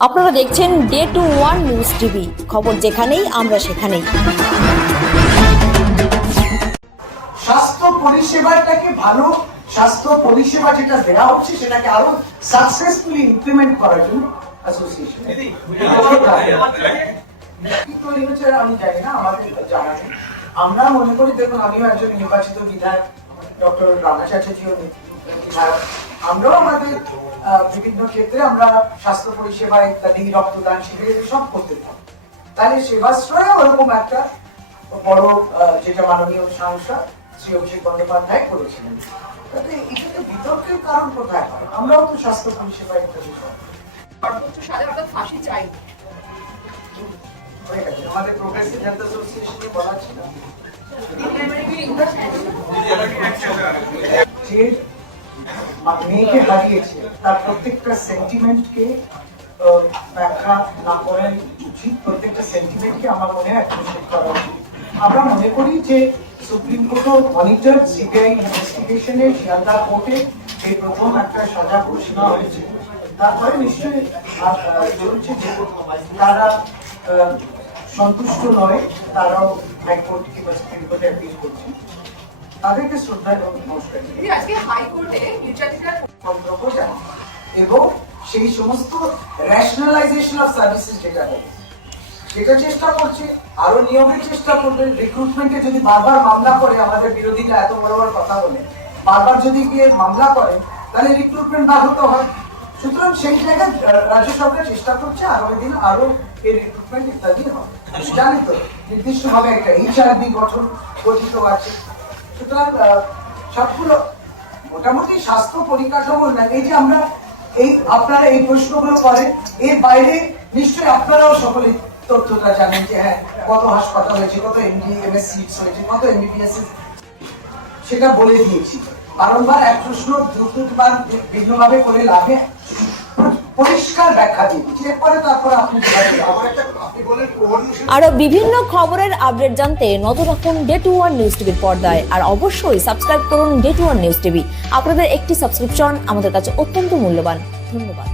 আপনারা দেখছেন day two one news TV খবর যেখানেই আমরা সেখানেই। স্বাস্থ্য পরিষেবাটাকে ভালো স্বাস্থ্য পরিষেবা যেটা দেওয়া হচ্ছে সেটাকে আরও সাকসেসফুলি ইমপ্লিমেন্ট করার জন্য অ্যাসোসিয়েশন আমি জানি না আমাদের জানা নেই। আমরা মনে করি দেখুন আমিও একজন নির্বাচিত বিধায়ক ডক্টর রামাচার্যজিও বিধায়ক আমরাও আমাদের বিভিন্ন ক্ষেত্রে আমরা স্বাস্থ্য পরিষেবা ইত্যাদি রক্তদান শিবির সব করতে থাকি তাহলে সেবাশ্রয়ে ওরকম একটা বড় যেটা মাননীয় সাংসদ শ্রী অভিষেক বন্দ্যোপাধ্যায় করেছিলেন। তাতে এটাতে বিতর্কের কারণ কোথায় হয়? আমরাও তো স্বাস্থ্য পরিষেবা ইত্যাদি সব সর্বোচ্চ সাজা ফাঁসি চাই। আমাদের প্রোগ্রেসিভ হেলথ অ্যাসোসিয়েশনে বলা ছিল। যে মা- মেয়েকে হারিয়েছে, তার প্রত্যেকটা সেন্টিমেন্টকে ব্যাখ্যা না করাই উচিত। প্রত্যেকটা সেন্টিমেন্টকে আমার মনে হয় করা উচিত। আমরা মনে করি যে সুপ্রিম কোর্টও মনিটর সিবিআই ইনভেস্টিগেশনে শিয়ালদা কোর্টে এই প্রথম একটা সাজা ঘোষণা হয়েছে, তারপরে নিশ্চয়ই চলছে যে তারা সন্তুষ্ট নয়, তারাও হাইকোর্ট কিংবা সুপ্রিম কোর্টে অ্যাপিল করছে। তাদেরকে শ্রদ্ধা এবং নমস্কার এবং সেই সমস্ত রেশনালাইজেশন অফ সার্ভিসেস যেটা হবে সেটা চেষ্টা করছে আরও নিয়মের চেষ্টা করবে। রিক্রুটমেন্টে যদি বারবার মামলা করে আমাদের বিরোধীরা এত বড় বড় কথা বলে বারবার যদি গিয়ে মামলা করে তাহলে রিক্রুটমেন্ট ব্যাহত হয়। সুতরাং সেই জায়গায় রাজ্য সরকার চেষ্টা করছে আগামী দিন আরও এই রিক্রুটমেন্ট ইত্যাদি হবে। জানি তো নির্দিষ্টভাবে একটা এইচআরবি গঠন গঠিত আছে। সুতরাং সবগুলো মোটামুটি স্বাস্থ্য পরিকাঠামো না এই যে আমরা এই, আপনারা এই প্রশ্নগুলো করেন, এর বাইরে নিশ্চয়ই আপনারাও সকলে তথ্যটা জানেন যে হ্যাঁ কত হাসপাতাল হয়েছে, কত এমডি এমএস হয়েছে, কত এমবিবিএস সেটা বলে দিয়েছি। বারংবার এক প্রশ্ন দুবার ভিন্নভাবে করে লাগে পরিষ্কার ব্যাখ্যা দিয়ে দিচ্ছি এরপরে তারপরে আপনি আরও বিভিন্ন খবরের আপডেট জানতে নত রাখুন ডে টু ওয়ান নিউজ টিভির পর্দায়। আর অবশ্যই সাবস্ক্রাইব করুন day two one news TV আপনাদের একটি সাবস্ক্রিপশন আমাদের কাছে অত্যন্ত মূল্যবান। ধন্যবাদ।